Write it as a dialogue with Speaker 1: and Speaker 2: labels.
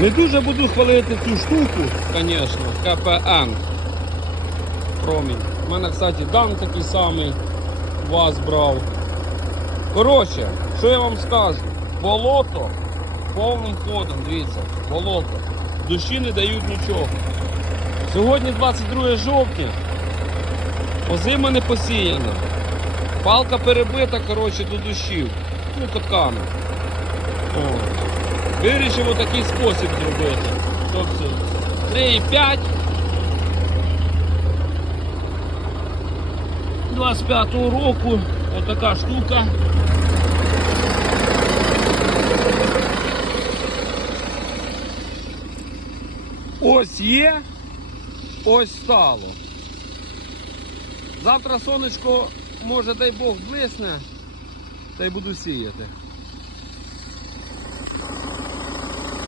Speaker 1: Не дуже буду хвалити цю штуку, звісно, КПН. Промінь. У мене, кстати, дан такий самий вас брав. Коротше, що я вам скажу? Болото повним ходом, дивіться, болото. Душі не дають нічого. Сьогодні 22 жовтня. Озима не посіяна. Палка перебита, коротше, до душів. Ну, катками. О. Вирішив такий спосіб зробити. Тобто 3,5. 25-го року отака штука. Ось є, ось стало. Завтра сонечко, може, дай Бог, блисне, та й буду сіяти.